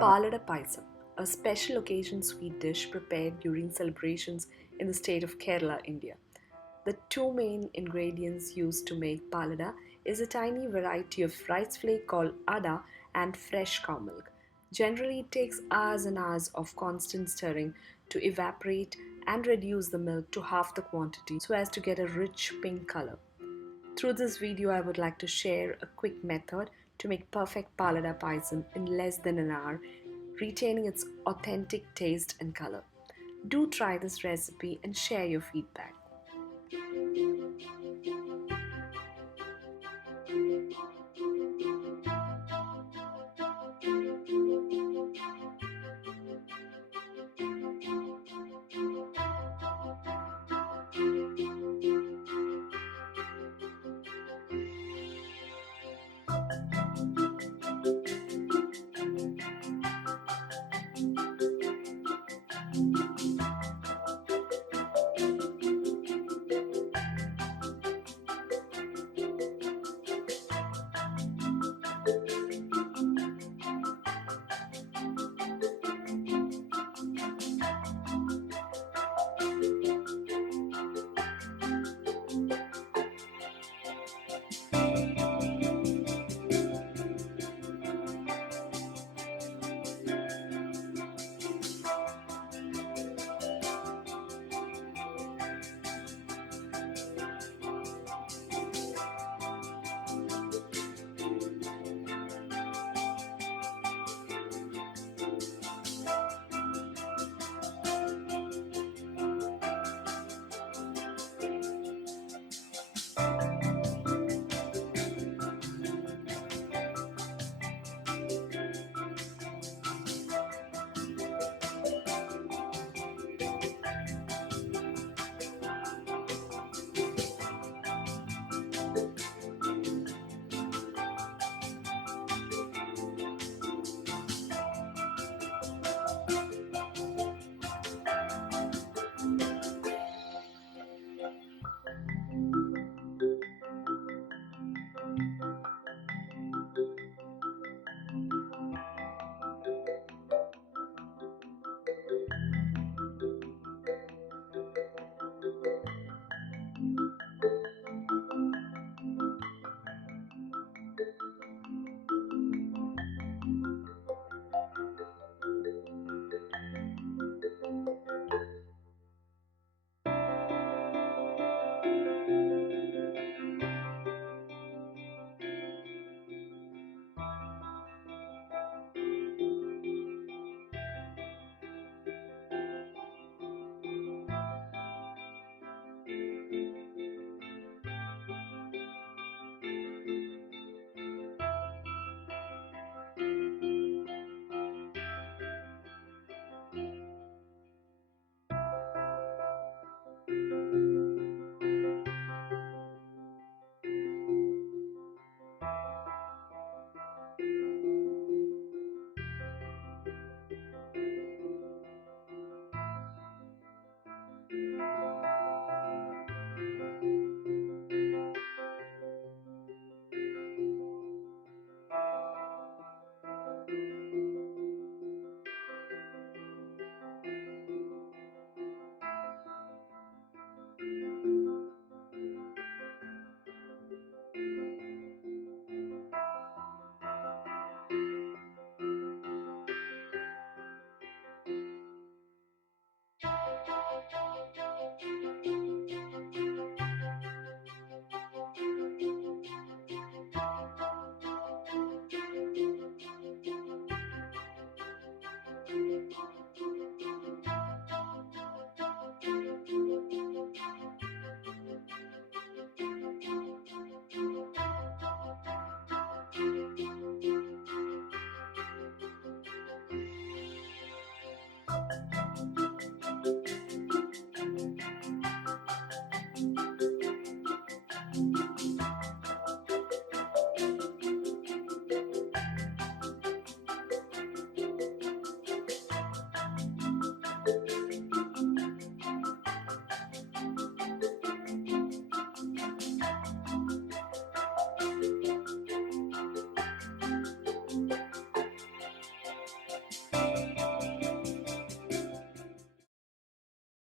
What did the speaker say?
Palada Payasam, a special occasion sweet dish prepared during celebrations in the state of Kerala, India. The two main ingredients used to make palada is a tiny variety of rice flake called ada and fresh cow milk. Generally, it takes hours and hours of constant stirring to evaporate and reduce the milk to half the quantity so as to get a rich pink color. Through this video, I would like to share a quick method to make perfect palada payasam in less than an hour, retaining its authentic taste and color. Do try this recipe and share your feedback.